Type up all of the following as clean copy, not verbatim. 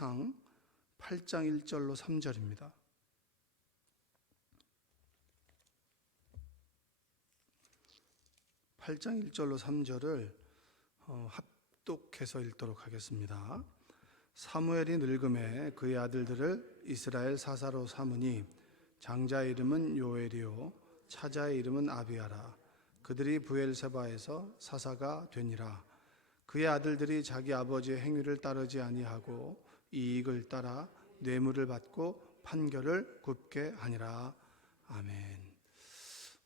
사무엘상 8장 1절로 3절입니다. 8장 1절로 3절을 합독해서 읽도록 하겠습니다. 사무엘이 늙음에 그의 아들들을 이스라엘 사사로 삼으니 장자의 이름은 요엘이요 차자의 이름은 아비아라. 그들이 브엘세바에서 사사가 되니라. 그의 아들들이 자기 아버지의 행위를 따르지 아니하고 이익을 따라 뇌물을 받고 판결을 굽게 하니라. 아멘.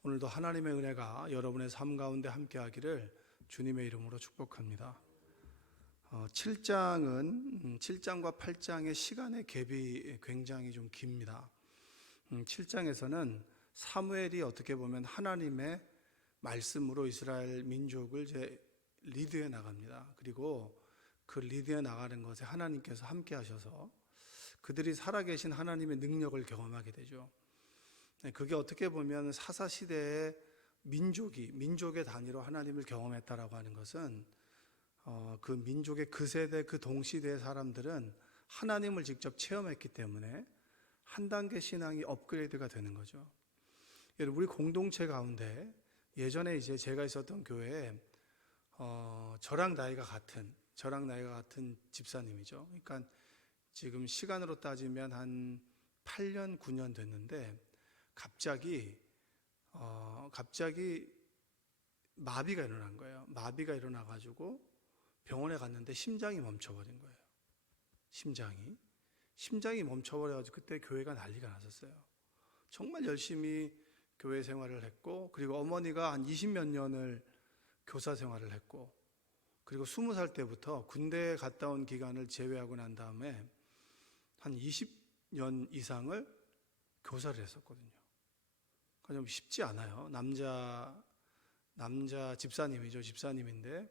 오늘도 하나님의 은혜가 여러분의 삶 가운데 함께하기를 주님의 이름으로 축복합니다. 7장과 8장의 시간의 갭이 굉장히 좀 깁니다. 7장에서는 사무엘이 어떻게 보면 하나님의 말씀으로 이스라엘 민족을 이제 리드해 나갑니다. 그리고 그 리드해 나가는 것에 하나님께서 함께 하셔서 그들이 살아계신 하나님의 능력을 경험하게 되죠. 그게 어떻게 보면 사사시대의 민족의 단위로 하나님을 경험했다라고 하는 것은 그 민족의 그 세대 그 동시대의 사람들은 하나님을 직접 체험했기 때문에 한 단계 신앙이 업그레이드가 되는 거죠. 우리 공동체 가운데 예전에 이제 제가 있었던 교회에 저랑 나이가 같은 집사님이죠. 그러니까 지금 시간으로 따지면 한 8년 9년 됐는데 갑자기 마비가 일어난 거예요. 마비가 일어나가지고 병원에 갔는데 심장이 멈춰버린 거예요. 심장이 멈춰버려가지고 그때 교회가 난리가 났었어요. 정말 열심히 교회 생활을 했고, 그리고 어머니가 한 20몇 년을 교사 생활을 했고, 그리고 20살 때부터 군대에 갔다 온 기간을 제외하고 난 다음에 한 20년 이상을 교사를 했었거든요. 그러니까 좀 쉽지 않아요. 남자 집사님인데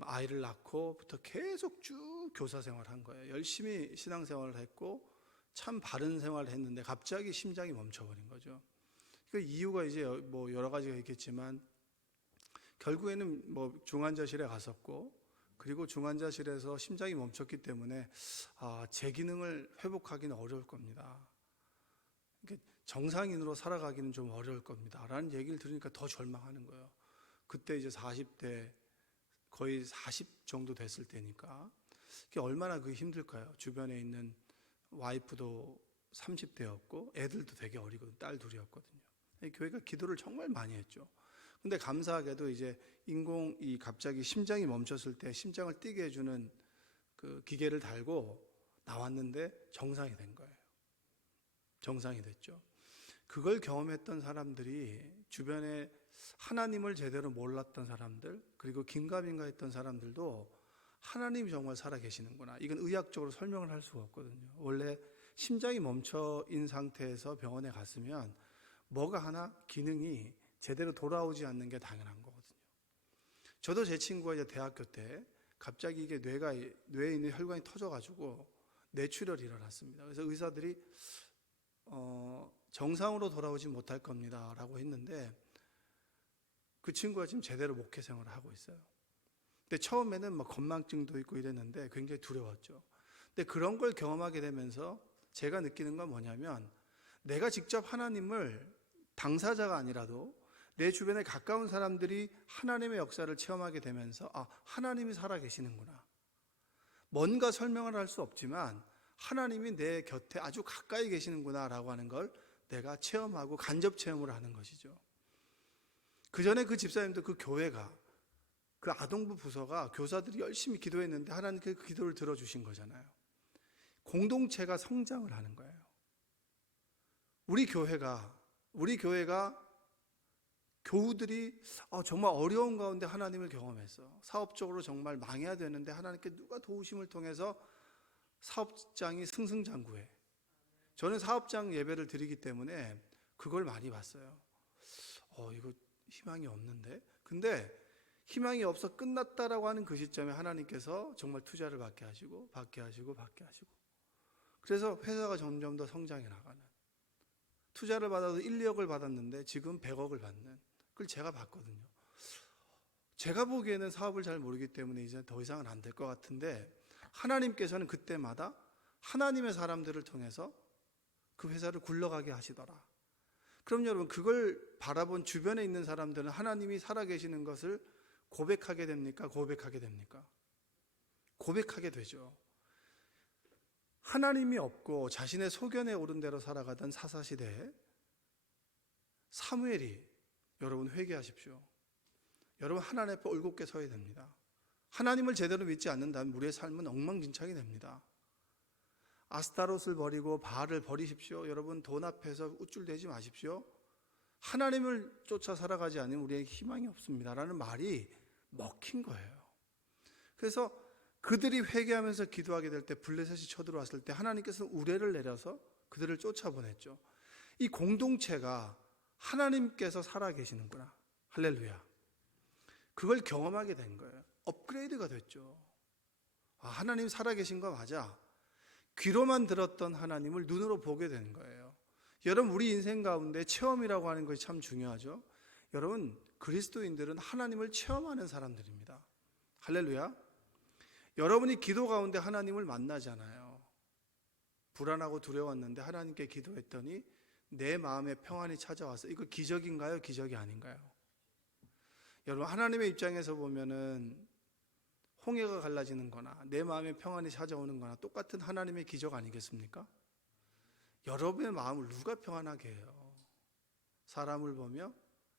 아이를 낳고부터 계속 쭉 교사 생활을 한 거예요. 열심히 신앙 생활을 했고 참 바른 생활을 했는데 갑자기 심장이 멈춰버린 거죠. 그 이유가 이제 뭐 여러 가지가 있겠지만 결국에는 뭐 중환자실에 갔었고, 그리고 중환자실에서 심장이 멈췄기 때문에 제 기능을 회복하기는 어려울 겁니다. 정상인으로 살아가기는 좀 어려울 겁니다 라는 얘기를 들으니까 더 절망하는 거예요. 그때 이제 40대 거의 40 정도 됐을 때니까 그게 얼마나 그게 힘들까요? 주변에 있는 와이프도 30대였고 애들도 되게 어리고 딸 둘이었거든요. 교회가 기도를 정말 많이 했죠. 근데 감사하게도 이제 갑자기 심장이 멈췄을 때 심장을 뛰게 해주는 그 기계를 달고 나왔는데 정상이 된 거예요. 정상이 됐죠. 그걸 경험했던 사람들이 주변에 하나님을 제대로 몰랐던 사람들, 그리고 긴가민가 했던 사람들도 하나님이 정말 살아계시는구나, 이건 의학적으로 설명을 할 수가 없거든요. 원래 심장이 멈춰인 상태에서 병원에 갔으면 뭐가 하나 기능이 제대로 돌아오지 않는 게 당연한 거거든요. 저도 제 친구가 이제 대학교 때 갑자기 이게 뇌에 있는 혈관이 터져가지고 뇌출혈이 일어났습니다. 그래서 의사들이 정상으로 돌아오지 못할 겁니다 라고 했는데 그 친구가 지금 제대로 목회 생활을 하고 있어요. 근데 처음에는 막 건망증도 있고 이랬는데 굉장히 두려웠죠. 근데 그런 걸 경험하게 되면서 제가 느끼는 건 뭐냐면, 내가 직접 하나님을 당사자가 아니라도 내 주변에 가까운 사람들이 하나님의 역사를 체험하게 되면서 하나님이 살아계시는구나, 뭔가 설명을 할 수 없지만 하나님이 내 곁에 아주 가까이 계시는구나 라고 하는 걸 내가 체험하고 간접 체험을 하는 것이죠. 그 전에 그 집사님도 그 교회가, 그 아동부 부서가 교사들이 열심히 기도했는데 하나님께 그 기도를 들어주신 거잖아요. 공동체가 성장을 하는 거예요. 우리 교회가 교우들이 정말 어려운 가운데 하나님을 경험했어. 사업적으로 정말 망해야 되는데 하나님께 누가 도우심을 통해서 사업장이 승승장구해. 저는 사업장 예배를 드리기 때문에 그걸 많이 봤어요. 이거 희망이 없는데? 근데 희망이 없어 끝났다라고 하는 그 시점에 하나님께서 정말 투자를 받게 하시고 그래서 회사가 점점 더 성장해 나가는, 투자를 받아도 1, 2억을 받았는데 지금 100억을 받는, 그걸 제가 봤거든요. 제가 보기에는 사업을 잘 모르기 때문에 이제 더 이상은 안 될 것 같은데 하나님께서는 그때마다 하나님의 사람들을 통해서 그 회사를 굴러가게 하시더라. 그럼 여러분, 그걸 바라본 주변에 있는 사람들은 하나님이 살아계시는 것을 고백하게 됩니까? 고백하게 됩니까? 고백하게 되죠. 하나님이 없고 자신의 소견에 오른 대로 살아가던 사사시대에 사무엘이, 여러분 회개하십시오. 여러분 하나님 앞에 올곧게 서야 됩니다. 하나님을 제대로 믿지 않는다면 우리의 삶은 엉망진창이 됩니다. 아스타롯을 버리고 바알을 버리십시오. 여러분 돈 앞에서 우쭐대지 마십시오. 하나님을 쫓아 살아가지 않으면 우리에게 희망이 없습니다 라는 말이 먹힌 거예요. 그래서 그들이 회개하면서 기도하게 될 때, 블레셋이 쳐들어왔을 때 하나님께서는 우레를 내려서 그들을 쫓아보냈죠. 이 공동체가 하나님께서 살아계시는구나, 할렐루야, 그걸 경험하게 된 거예요. 업그레이드가 됐죠. 아, 하나님 살아계신 거 맞아. 귀로만 들었던 하나님을 눈으로 보게 된 거예요. 여러분, 우리 인생 가운데 체험이라고 하는 것이 참 중요하죠. 여러분, 그리스도인들은 하나님을 체험하는 사람들입니다. 할렐루야. 여러분이 기도 가운데 하나님을 만나잖아요. 불안하고 두려웠는데 하나님께 기도했더니 내 마음에 평안이 찾아와서, 이거 기적인가요? 기적이 아닌가요? 여러분, 하나님의 입장에서 보면은 홍해가 갈라지는 거나 내 마음에 평안이 찾아오는 거나 똑같은 하나님의 기적 아니겠습니까? 여러분의 마음을 누가 평안하게 해요? 사람을 보며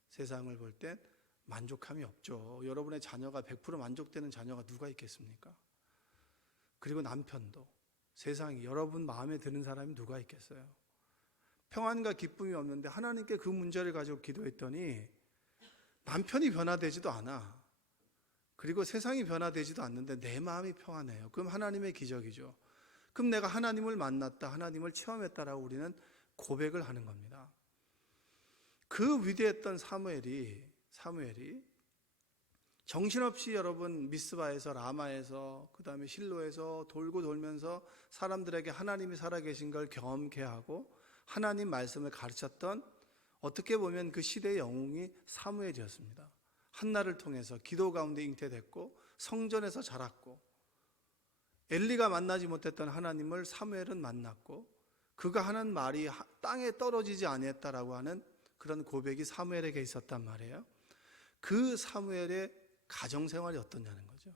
세상을 볼 땐 만족함이 없죠. 여러분의 자녀가 100% 만족되는 자녀가 누가 있겠습니까? 그리고 남편도, 세상이 여러분 마음에 드는 사람이 누가 있겠어요? 평안과 기쁨이 없는데 하나님께 그 문제를 가지고 기도했더니 남편이 변화되지도 않아. 그리고 세상이 변화되지도 않는데 내 마음이 평안해요. 그럼 하나님의 기적이죠. 그럼 내가 하나님을 만났다, 하나님을 체험했다라고 우리는 고백을 하는 겁니다. 그 위대했던 사무엘이 정신없이 여러분 미스바에서, 라마에서, 그 다음에 실로에서 돌고 돌면서 사람들에게 하나님이 살아계신 걸 경험케 하고 하나님 말씀을 가르쳤던, 어떻게 보면 그 시대의 영웅이 사무엘이었습니다. 한나를 통해서 기도 가운데 잉태됐고 성전에서 자랐고, 엘리가 만나지 못했던 하나님을 사무엘은 만났고, 그가 하는 말이 땅에 떨어지지 아니했다라고 하는 그런 고백이 사무엘에게 있었단 말이에요. 그 사무엘의 가정생활이 어떠냐는 거죠.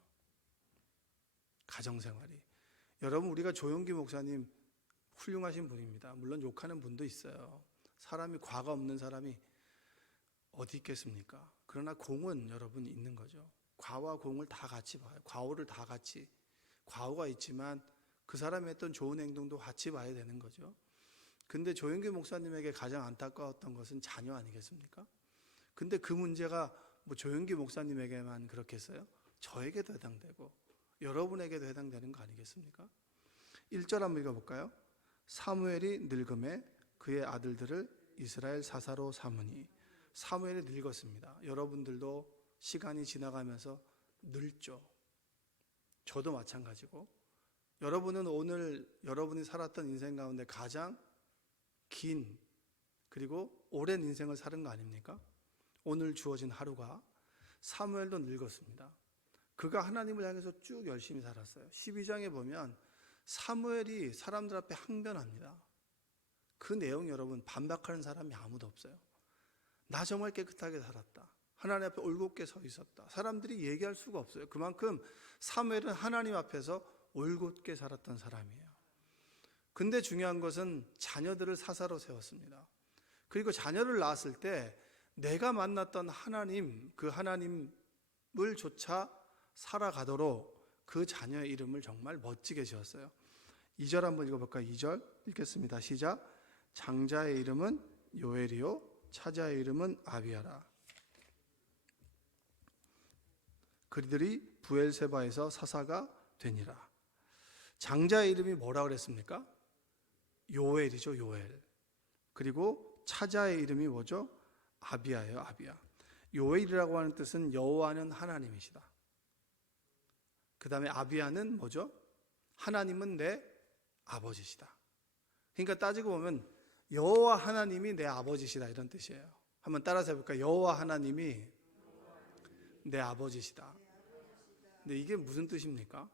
가정생활이. 여러분, 우리가 조용기 목사님 훌륭하신 분입니다. 물론 욕하는 분도 있어요. 사람이, 과가 없는 사람이 어디 있겠습니까? 그러나 공은 여러분 있는 거죠. 과와 공을 다 같이 봐요. 과오를 다 같이. 과오가 있지만 그 사람이 했던 좋은 행동도 같이 봐야 되는 거죠. 근데 조영기 목사님에게 가장 안타까웠던 것은 자녀 아니겠습니까? 근데 그 문제가 뭐 조영기 목사님에게만 그렇겠어요? 저에게도 해당되고 여러분에게도 해당되는 거 아니겠습니까? 1절 한번 읽어볼까요? 사무엘이 늙음에 그의 아들들을 이스라엘 사사로 삼으니. 사무엘이 늙었습니다. 여러분들도 시간이 지나가면서 늙죠. 저도 마찬가지고, 여러분은 오늘 여러분이 살았던 인생 가운데 가장 긴 그리고 오랜 인생을 사는 거 아닙니까? 오늘 주어진 하루가. 사무엘도 늙었습니다. 그가 하나님을 향해서 쭉 열심히 살았어요. 12장에 보면 사무엘이 사람들 앞에 항변합니다. 그 내용 여러분, 반박하는 사람이 아무도 없어요. 나 정말 깨끗하게 살았다, 하나님 앞에 올곧게 서 있었다, 사람들이 얘기할 수가 없어요. 그만큼 사무엘은 하나님 앞에서 올곧게 살았던 사람이에요. 근데 중요한 것은 자녀들을 사사로 세웠습니다. 그리고 자녀를 낳았을 때 내가 만났던 하나님, 그 하나님을 조차 살아가도록 그 자녀의 이름을 정말 멋지게 지었어요. 2절 한번 읽어볼까요? 2절 읽겠습니다. 시작. 장자의 이름은 요엘이요 차자의 이름은 아비야라. 그들이 부엘세바에서 사사가 되니라. 장자의 이름이 뭐라 그랬습니까? 요엘이죠, 요엘. 그리고 차자의 이름이 뭐죠? 아비야예요, 아비야. 요엘이라고 하는 뜻은 여호와는 하나님이시다. 그 다음에 아비야는 뭐죠? 하나님은 내 아버지시다. 그러니까 따지고 보면 여호와 하나님이 내 아버지시다, 이런 뜻이에요. 한번 따라서 해볼까요? 여호와 하나님이 내 아버지시다. 근데 이게 무슨 뜻입니까?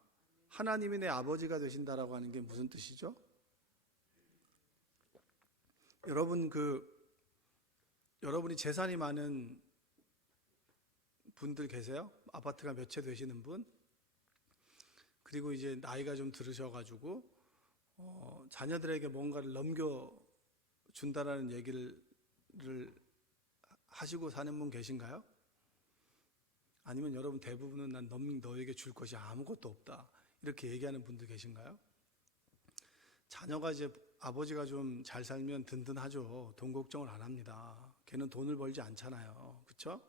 하나님이 내 아버지가 되신다라고 하는 게 무슨 뜻이죠? 여러분이 재산이 많은 분들 계세요? 아파트가 몇 채 되시는 분? 그리고 이제 나이가 좀 들으셔가지고 자녀들에게 뭔가를 넘겨준다라는 얘기를 하시고 사는 분 계신가요? 아니면 여러분 대부분은 난 너에게 줄 것이 아무것도 없다 이렇게 얘기하는 분들 계신가요? 자녀가 이제 아버지가 좀 잘 살면 든든하죠. 돈 걱정을 안 합니다. 걔는 돈을 벌지 않잖아요. 그렇죠?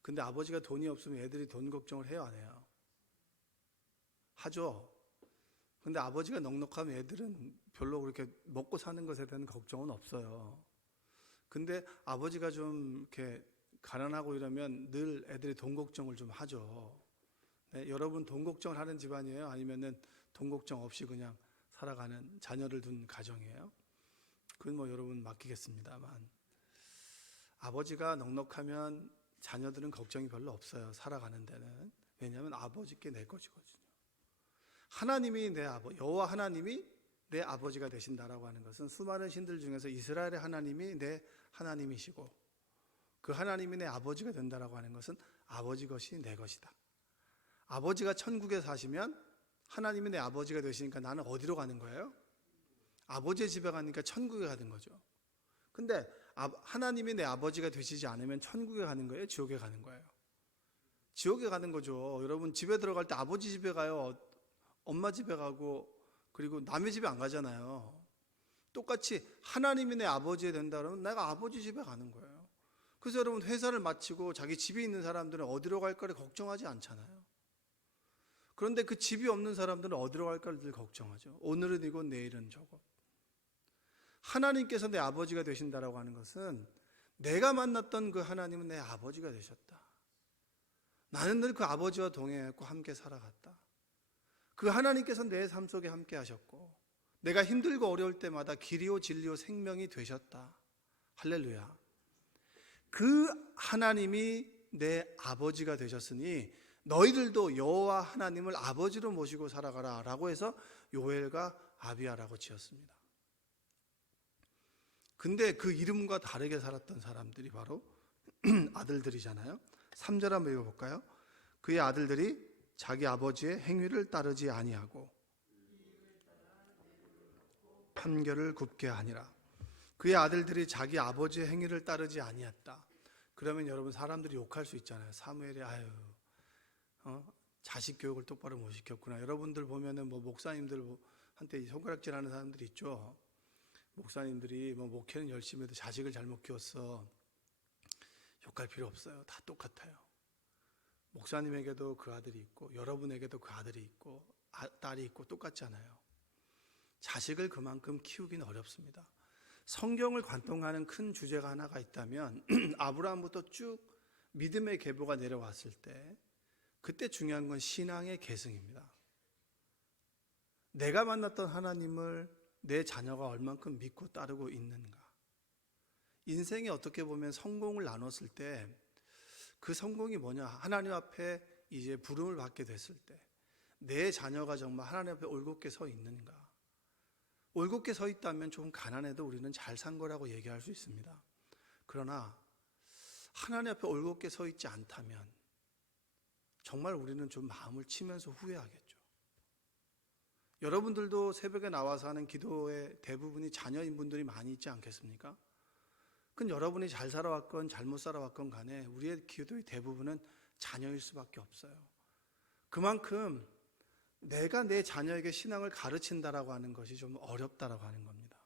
근데 아버지가 돈이 없으면 애들이 돈 걱정을 해요, 안 해요? 하죠. 근데 아버지가 넉넉하면 애들은 별로 그렇게 먹고 사는 것에 대한 걱정은 없어요. 근데 아버지가 좀 이렇게 가난하고 이러면 늘 애들이 돈 걱정을 좀 하죠. 네, 여러분 돈 걱정을 하는 집안이에요? 아니면은 돈 걱정 없이 그냥 살아가는 자녀를 둔 가정이에요? 그건 뭐 여러분 맡기겠습니다만, 아버지가 넉넉하면 자녀들은 걱정이 별로 없어요. 살아가는 데는. 왜냐하면 아버지께 내 것이거든요. 하나님이 여호와 하나님이 내 아버지가 되신다라고 하는 것은 수많은 신들 중에서 이스라엘의 하나님이 내 하나님이시고 그 하나님이 내 아버지가 된다라고 하는 것은 아버지 것이 내 것이다. 아버지가 천국에 사시면 하나님이 내 아버지가 되시니까 나는 어디로 가는 거예요? 아버지의 집에 가니까 천국에 가는 거죠. 근데 하나님이 내 아버지가 되시지 않으면 천국에 가는 거예요? 지옥에 가는 거예요? 지옥에 가는 거죠. 여러분 집에 들어갈 때 아버지 집에 가요? 엄마 집에 가고 그리고 남의 집에 안 가잖아요. 똑같이 하나님이 내 아버지가 된다 그러면 내가 아버지 집에 가는 거예요. 그래서 여러분 회사를 마치고 자기 집에 있는 사람들은 어디로 갈까를 걱정하지 않잖아요. 그런데 그 집이 없는 사람들은 어디로 갈까를 늘 걱정하죠. 오늘은 이고 내일은 저고. 하나님께서 내 아버지가 되신다라고 하는 것은 내가 만났던 그 하나님은 내 아버지가 되셨다. 나는 늘 그 아버지와 동행했고 함께 살아갔다. 그 하나님께서 내 삶 속에 함께 하셨고 내가 힘들고 어려울 때마다 길이요 진리요 생명이 되셨다. 할렐루야. 그 하나님이 내 아버지가 되셨으니 너희들도 여호와 하나님을 아버지로 모시고 살아가라 라고 해서 요엘과 아비야라고 지었습니다. 근데 그 이름과 다르게 살았던 사람들이 바로 아들들이잖아요. 3절 한번 읽어볼까요? 그의 아들들이 자기 아버지의 행위를 따르지 아니하고 판결을 굽게 하니라. 그의 아들들이 자기 아버지의 행위를 따르지 아니했다. 그러면 여러분 사람들이 욕할 수 있잖아요. 사무엘이 자식 교육을 똑바로 못 시켰구나. 여러분들 보면은 뭐 목사님들한테 손가락질 하는 사람들이 있죠. 목사님들이 뭐 목회는 열심히 해도 자식을 잘못 키웠어. 욕할 필요 없어요. 다 똑같아요. 목사님에게도 그 아들이 있고 여러분에게도 그 아들이 있고 딸이 있고 똑같잖아요. 자식을 그만큼 키우기는 어렵습니다. 성경을 관통하는 큰 주제가 하나가 있다면 아브라함부터 쭉 믿음의 계보가 내려왔을 때 그때 중요한 건 신앙의 계승입니다. 내가 만났던 하나님을 내 자녀가 얼만큼 믿고 따르고 있는가. 인생에 어떻게 보면 성공을 나눴을 때 그 성공이 뭐냐? 하나님 앞에 이제 부름을 받게 됐을 때 내 자녀가 정말 하나님 앞에 올곧게 서 있는가? 올곧게 서 있다면 조금 가난해도 우리는 잘 산 거라고 얘기할 수 있습니다. 그러나 하나님 앞에 올곧게 서 있지 않다면 정말 우리는 좀 마음을 치면서 후회하겠죠. 여러분들도 새벽에 나와서 하는 기도의 대부분이 자녀인 분들이 많이 있지 않겠습니까? 그건 여러분이 잘 살아왔건 잘못 살아왔건 간에 우리의 기도의 대부분은 자녀일 수밖에 없어요. 그만큼 내가 내 자녀에게 신앙을 가르친다라고 하는 것이 좀 어렵다라고 하는 겁니다.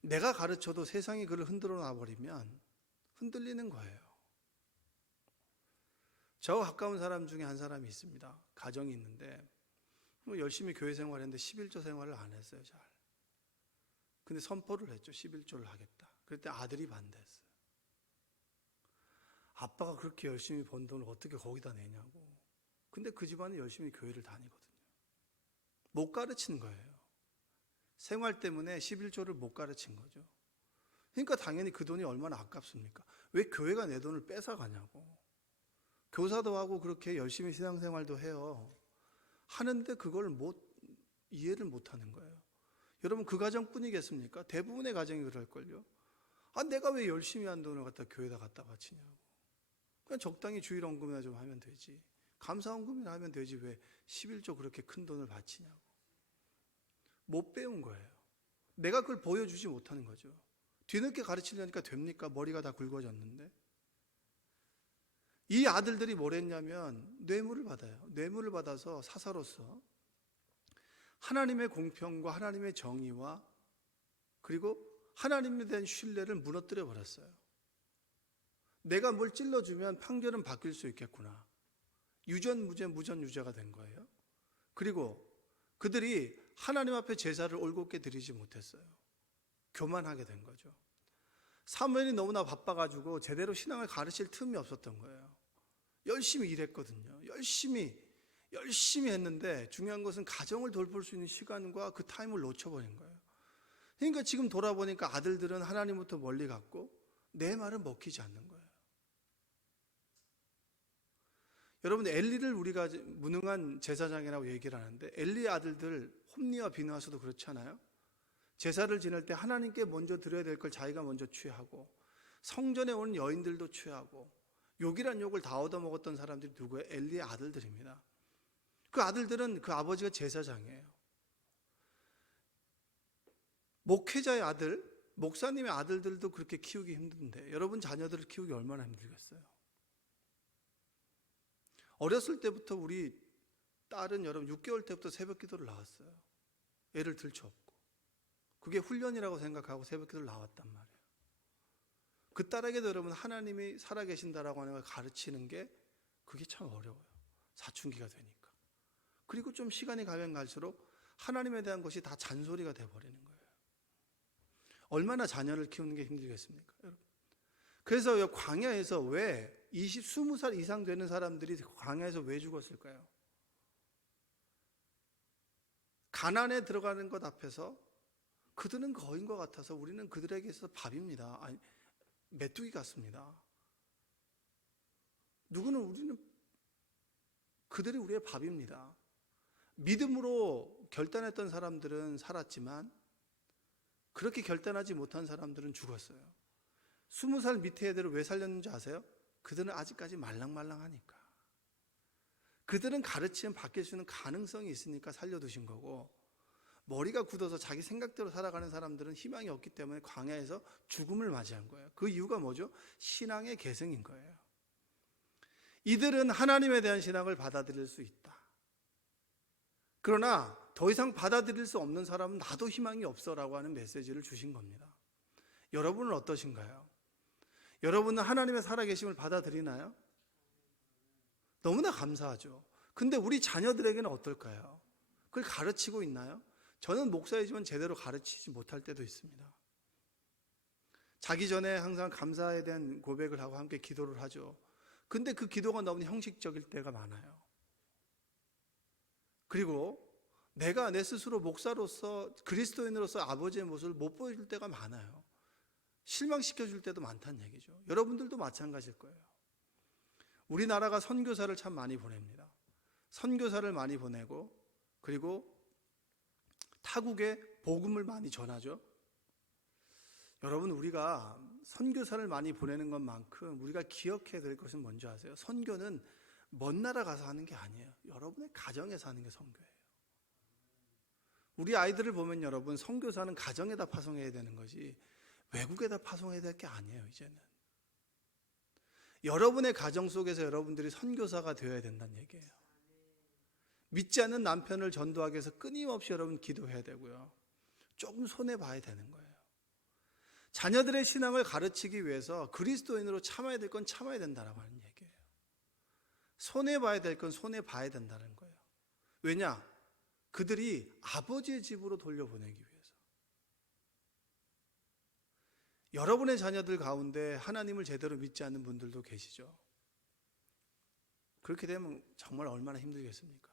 내가 가르쳐도 세상이 그를 흔들어 놔버리면 흔들리는 거예요. 저 가까운 사람 중에 한 사람이 있습니다. 가정이 있는데 뭐 열심히 교회 생활했는데 11조 생활을 안 했어요. 잘. 근데 선포를 했죠. 11조를 하겠다. 그때 아들이 반대했어요. 아빠가 그렇게 열심히 번 돈을 어떻게 거기다 내냐고. 근데 그 집안은 열심히 교회를 다니거든요. 못 가르친 거예요. 생활 때문에 11조를 못 가르친 거죠. 그러니까 당연히 그 돈이 얼마나 아깝습니까? 왜 교회가 내 돈을 뺏어가냐고. 교사도 하고 그렇게 열심히 신앙생활도 해요. 하는데 그걸 이해를 못 하는 거예요. 여러분, 그 가정뿐이겠습니까? 대부분의 가정이 그럴걸요. 내가 왜 열심히 한 돈을 갖다 교회에다 갖다 바치냐고. 그냥 적당히 주일 헌금이나 좀 하면 되지. 감사 헌금이나 하면 되지. 왜 11조 그렇게 큰 돈을 바치냐고. 못 배운 거예요. 내가 그걸 보여주지 못하는 거죠. 뒤늦게 가르치려니까 됩니까? 머리가 다 굵어졌는데. 이 아들들이 뭘 했냐면 뇌물을 받아요. 뇌물을 받아서 사사로서 하나님의 공평과 하나님의 정의와 그리고 하나님에 대한 신뢰를 무너뜨려 버렸어요. 내가 뭘 찔러주면 판결은 바뀔 수 있겠구나. 유전무죄, 무전유죄가 된 거예요. 그리고 그들이 하나님 앞에 제사를 올곧게 드리지 못했어요. 교만하게 된 거죠. 사무엘이 너무나 바빠가지고 제대로 신앙을 가르칠 틈이 없었던 거예요. 열심히 일했거든요. 열심히 했는데 중요한 것은 가정을 돌볼 수 있는 시간과 그 타임을 놓쳐버린 거예요. 그러니까 지금 돌아보니까 아들들은 하나님부터 멀리 갔고 내 말은 먹히지 않는 거예요. 여러분, 엘리를 우리가 무능한 제사장이라고 얘기를 하는데 엘리의 아들들 홈니와 비느하스도 그렇잖아요. 제사를 지낼 때 하나님께 먼저 드려야 될 걸 자기가 먼저 취하고 성전에 온 여인들도 취하고 욕이란 욕을 다 얻어먹었던 사람들이 누구예요? 엘리의 아들들입니다. 그 아들들은 그 아버지가 제사장이에요. 목회자의 아들, 목사님의 아들들도 그렇게 키우기 힘든데 여러분 자녀들을 키우기 얼마나 힘들겠어요? 어렸을 때부터 우리 딸은 여러분 6개월 때부터 새벽 기도를 나왔어요. 애를 들쳐업고. 그게 훈련이라고 생각하고 새벽 기도를 나왔단 말이에요. 그 딸에게도 여러분 하나님이 살아계신다라고 하는 걸 가르치는 게 그게 참 어려워요. 사춘기가 되니까. 그리고 좀 시간이 가면 갈수록 하나님에 대한 것이 다 잔소리가 돼버리는 거예요. 얼마나 자녀를 키우는 게 힘들겠습니까, 여러분? 그래서 광야에서 왜 20살 이상 되는 사람들이 광야에서 왜 죽었을까요? 가난에 들어가는 것 앞에서 그들은 거인과 같아서 우리는 그들에게 있어서 밥입니다. 아니, 메뚜기 같습니다. 우리는 그들이 우리의 밥입니다. 믿음으로 결단했던 사람들은 살았지만 그렇게 결단하지 못한 사람들은 죽었어요. 20살 밑에 애들을 왜 살렸는지 아세요? 그들은 아직까지 말랑말랑하니까. 그들은 가르치면 바뀔 수 있는 가능성이 있으니까 살려두신 거고, 머리가 굳어서 자기 생각대로 살아가는 사람들은 희망이 없기 때문에 광야에서 죽음을 맞이한 거예요. 그 이유가 뭐죠? 신앙의 계승인 거예요. 이들은 하나님에 대한 신앙을 받아들일 수 있다. 그러나 더 이상 받아들일 수 없는 사람은 나도 희망이 없어라고 하는 메시지를 주신 겁니다. 여러분은 어떠신가요? 여러분은 하나님의 살아계심을 받아들이나요? 너무나 감사하죠. 근데 우리 자녀들에게는 어떨까요? 그걸 가르치고 있나요? 저는 목사이지만 제대로 가르치지 못할 때도 있습니다. 자기 전에 항상 감사에 대한 고백을 하고 함께 기도를 하죠. 근데 그 기도가 너무 형식적일 때가 많아요. 그리고 내가 내 스스로 목사로서 그리스도인으로서 아버지의 모습을 못 보여줄 때가 많아요. 실망시켜줄 때도 많다는 얘기죠. 여러분들도 마찬가지일 거예요. 우리나라가 선교사를 참 많이 보냅니다. 선교사를 많이 보내고 그리고 타국에 복음을 많이 전하죠. 여러분, 우리가 선교사를 많이 보내는 것만큼 우리가 기억해야 될 것은 뭔지 아세요? 선교는 먼 나라 가서 하는 게 아니에요. 여러분의 가정에서 하는 게 선교예요. 우리 아이들을 보면 여러분, 선교사는 가정에다 파송해야 되는 거지 외국에다 파송해야 될 게 아니에요. 이제는 여러분의 가정 속에서 여러분들이 선교사가 되어야 된다는 얘기예요. 믿지 않는 남편을 전도하기 위해서 끊임없이 여러분 기도해야 되고요. 조금 손해봐야 되는 거예요. 자녀들의 신앙을 가르치기 위해서 그리스도인으로 참아야 될 건 참아야 된다라고 하는 얘기예요. 손해봐야 될 건 손해봐야 된다는 거예요. 왜냐? 그들이 아버지의 집으로 돌려보내기 위해서. 여러분의 자녀들 가운데 하나님을 제대로 믿지 않는 분들도 계시죠. 그렇게 되면 정말 얼마나 힘들겠습니까?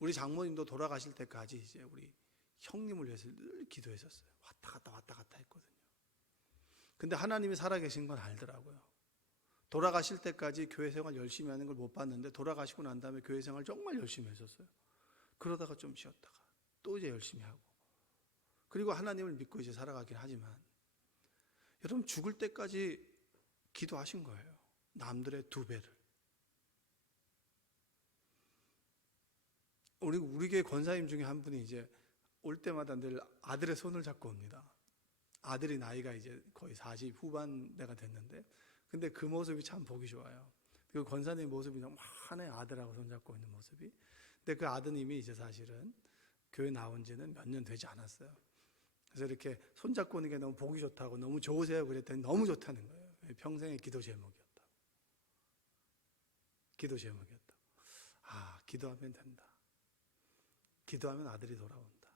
우리 장모님도 돌아가실 때까지 이제 우리 형님을 위해서 늘 기도했었어요. 왔다 갔다 했거든요. 근데 하나님이 살아계신 건 알더라고요. 돌아가실 때까지 교회 생활 열심히 하는 걸 못 봤는데 돌아가시고 난 다음에 교회 생활 정말 열심히 했었어요. 그러다가 좀 쉬었다가 또 이제 열심히 하고, 그리고 하나님을 믿고 이제 살아가긴 하지만, 여러분 죽을 때까지 기도하신 거예요. 남들의 2배를. 우리 교회 권사님 중에 한 분이 이제 올 때마다 늘 아들의 손을 잡고 옵니다. 아들이 나이가 이제 거의 40 후반대가 됐는데, 근데 그 모습이 참 보기 좋아요. 그 권사님 모습이 너무 환해, 아들하고 손잡고 있는 모습이. 근데 그 아드님이 이제 사실은 교회 나온 지는 몇 년 되지 않았어요. 그래서 이렇게 손잡고 오는 게 너무 보기 좋다고, 너무 좋으세요 그랬더니 너무 좋다는 거예요. 평생의 기도 제목이었다고. 기도 제목이었다고. 아, 기도하면 된다. 기도하면 아들이 돌아온다.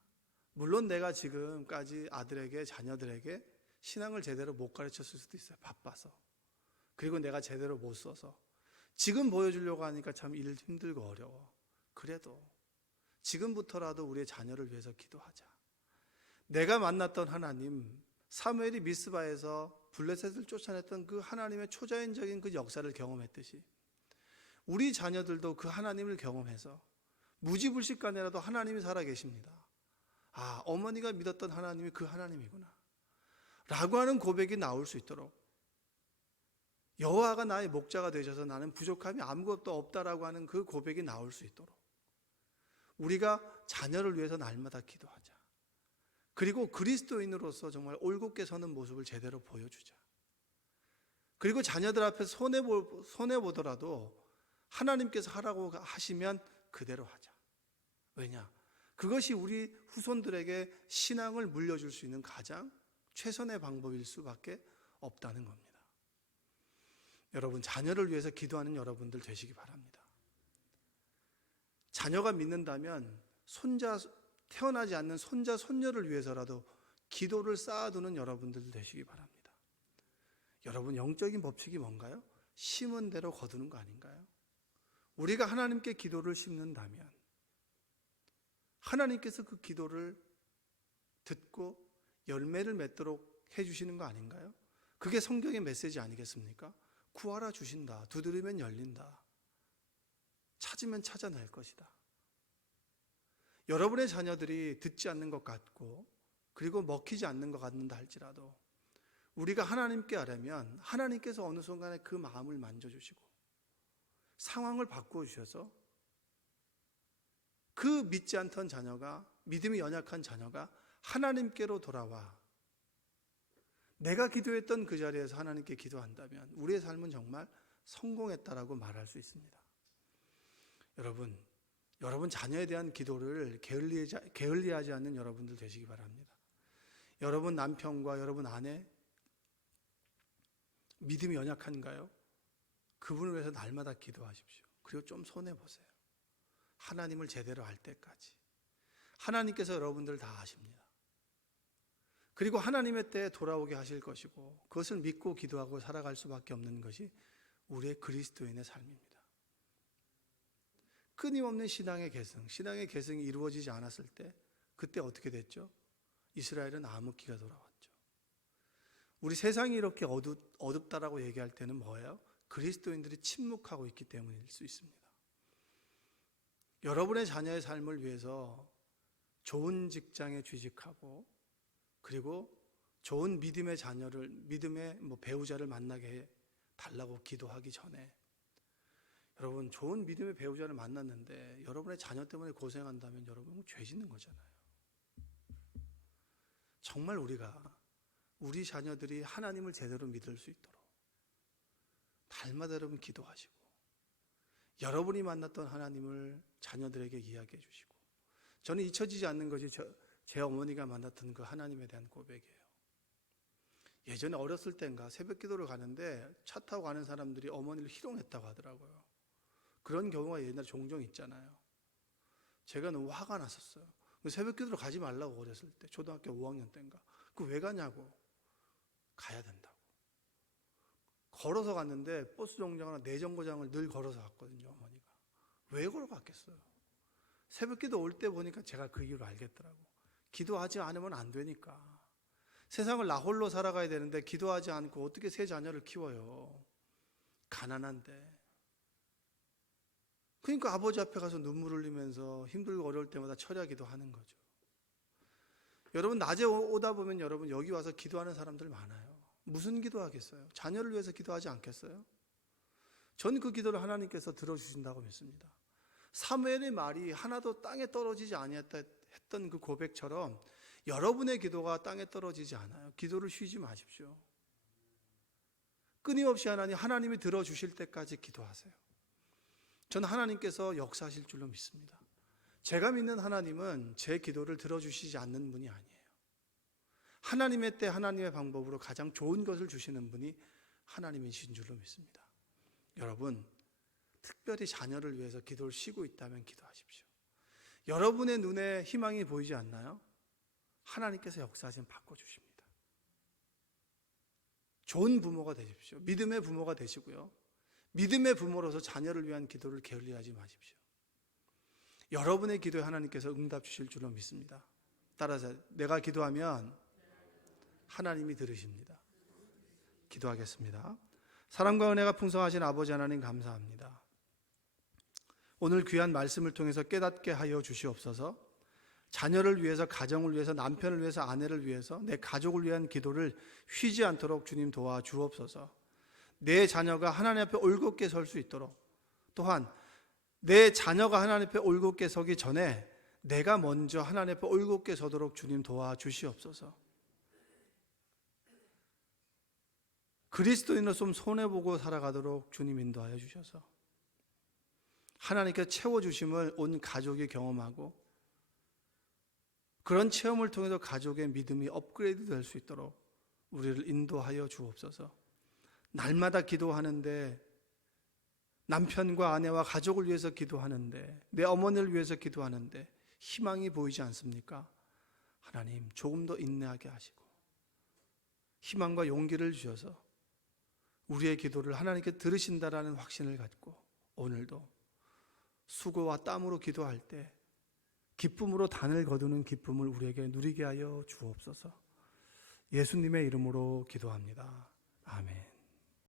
물론 내가 지금까지 아들에게, 자녀들에게 신앙을 제대로 못 가르쳤을 수도 있어요. 바빠서. 그리고 내가 제대로 못 써서. 지금 보여주려고 하니까 참 일 힘들고 어려워. 그래도 지금부터라도 우리의 자녀를 위해서 기도하자. 내가 만났던 하나님, 사무엘이 미스바에서 블레셋을 쫓아냈던 그 하나님의 초자연적인 그 역사를 경험했듯이, 우리 자녀들도 그 하나님을 경험해서 무지불식간에라도 하나님이 살아계십니다. 아, 어머니가 믿었던 하나님이 그 하나님이구나 라고 하는 고백이 나올 수 있도록, 여호와가 나의 목자가 되셔서 나는 부족함이 아무것도 없다라고 하는 그 고백이 나올 수 있도록 우리가 자녀를 위해서 날마다 기도하자. 그리고 그리스도인으로서 정말 올곧게 서는 모습을 제대로 보여주자. 그리고 자녀들 앞에서 손해보더라도 하나님께서 하라고 하시면 그대로 하자. 왜냐? 그것이 우리 후손들에게 신앙을 물려줄 수 있는 가장 최선의 방법일 수밖에 없다는 겁니다. 여러분, 자녀를 위해서 기도하는 여러분들 되시기 바랍니다. 자녀가 믿는다면 태어나지 않는 손자, 손녀를 위해서라도 기도를 쌓아두는 여러분들 되시기 바랍니다. 여러분, 영적인 법칙이 뭔가요? 심은 대로 거두는 거 아닌가요? 우리가 하나님께 기도를 심는다면 하나님께서 그 기도를 듣고 열매를 맺도록 해주시는 거 아닌가요? 그게 성경의 메시지 아니겠습니까? 구하라 주신다, 두드리면 열린다, 찾으면 찾아낼 것이다. 여러분의 자녀들이 듣지 않는 것 같고 그리고 먹히지 않는 것 같는다 할지라도 우리가 하나님께 하려면 하나님께서 어느 순간에 그 마음을 만져주시고 상황을 바꾸어 주셔서 그 믿지 않던 자녀가, 믿음이 연약한 자녀가 하나님께로 돌아와 내가 기도했던 그 자리에서 하나님께 기도한다면 우리의 삶은 정말 성공했다라고 말할 수 있습니다. 여러분 자녀에 대한 기도를 게을리하지 않는 여러분들 되시기 바랍니다. 여러분 남편과 여러분 아내 믿음이 연약한가요? 그분을 위해서 날마다 기도하십시오. 그리고 좀 손해보세요. 하나님을 제대로 알 때까지. 하나님께서 여러분들 다 아십니다. 그리고 하나님의 때에 돌아오게 하실 것이고 그것을 믿고 기도하고 살아갈 수밖에 없는 것이 우리의 그리스도인의 삶입니다. 끊임없는 신앙의 계승이 이루어지지 않았을 때 그때 어떻게 됐죠? 이스라엘은 암흑기가 돌아왔죠. 우리 세상이 이렇게 어둡다라고 얘기할 때는 뭐예요? 그리스도인들이 침묵하고 있기 때문일 수 있습니다. 여러분의 자녀의 삶을 위해서 좋은 직장에 취직하고 그리고 좋은 믿음의 배우자를 만나게 달라고 기도하기 전에 여러분 좋은 믿음의 배우자를 만났는데 여러분의 자녀 때문에 고생한다면 여러분은 죄 짓는 거잖아요. 정말 우리 자녀들이 하나님을 제대로 믿을 수 있도록 날마다 여러분 기도하시고 여러분이 만났던 하나님을 자녀들에게 이야기해 주시고, 저는 잊혀지지 않는 것이 제 어머니가 만났던 그 하나님에 대한 고백이에요. 예전에 어렸을 때인가 새벽 기도를 가는데 차 타고 가는 사람들이 어머니를 희롱했다고 하더라고요. 그런 경우가 옛날에 종종 있잖아요. 제가 너무 화가 났었어요. 새벽 기도를 가지 말라고 어렸을 때, 초등학교 5학년 때인가. 그 왜 가냐고. 가야 된다고. 걸어서 갔는데 버스 정류장이나 내정거장을 늘 걸어서 갔거든요, 어머니가. 왜 걸어갔겠어요? 새벽 기도 올 때 보니까 제가 그 이유를 알겠더라고. 기도하지 않으면 안 되니까. 세상을 나 홀로 살아가야 되는데 기도하지 않고 어떻게 새 자녀를 키워요? 가난한데. 그러니까 아버지 앞에 가서 눈물 흘리면서 힘들고 어려울 때마다 철야 기도하는 거죠. 여러분 낮에 오다 보면 여러분 여기 와서 기도하는 사람들 많아요. 무슨 기도하겠어요? 자녀를 위해서 기도하지 않겠어요? 전 그 기도를 하나님께서 들어주신다고 믿습니다. 사무엘의 말이 하나도 땅에 떨어지지 아니했다 했던 그 고백처럼 여러분의 기도가 땅에 떨어지지 않아요. 기도를 쉬지 마십시오. 끊임없이 하나님이 들어주실 때까지 기도하세요. 저는 하나님께서 역사하실 줄로 믿습니다. 제가 믿는 하나님은 제 기도를 들어주시지 않는 분이 아니에요. 하나님의 때 하나님의 방법으로 가장 좋은 것을 주시는 분이 하나님이신 줄로 믿습니다. 여러분, 특별히 자녀를 위해서 기도를 쉬고 있다면 기도하십시오. 여러분의 눈에 희망이 보이지 않나요? 하나님께서 역사하시면 바꿔주십니다. 좋은 부모가 되십시오. 믿음의 부모가 되시고요. 믿음의 부모로서 자녀를 위한 기도를 게을리하지 마십시오. 여러분의 기도에 하나님께서 응답 주실 줄로 믿습니다. 따라서 내가 기도하면 하나님이 들으십니다. 기도하겠습니다. 사랑과 은혜가 풍성하신 아버지 하나님 감사합니다. 오늘 귀한 말씀을 통해서 깨닫게 하여 주시옵소서. 자녀를 위해서, 가정을 위해서, 남편을 위해서, 아내를 위해서, 내 가족을 위한 기도를 쉬지 않도록 주님 도와주옵소서. 내 자녀가 하나님 앞에 올곧게 설 수 있도록, 또한 내 자녀가 하나님 앞에 올곧게 서기 전에 내가 먼저 하나님 앞에 올곧게 서도록 주님 도와주시옵소서. 그리스도인으로서 좀 손해보고 살아가도록 주님 인도하여 주셔서 하나님께 채워주심을 온 가족이 경험하고 그런 체험을 통해서 가족의 믿음이 업그레이드 될 수 있도록 우리를 인도하여 주옵소서. 날마다 기도하는데, 남편과 아내와 가족을 위해서 기도하는데, 내 어머니를 위해서 기도하는데 희망이 보이지 않습니까? 하나님 조금 더 인내하게 하시고 희망과 용기를 주셔서 우리의 기도를 하나님께 들으신다라는 확신을 갖고 오늘도 수고와 땀으로 기도할 때 기쁨으로 단을 거두는 기쁨을 우리에게 누리게 하여 주옵소서. 예수님의 이름으로 기도합니다. 아멘.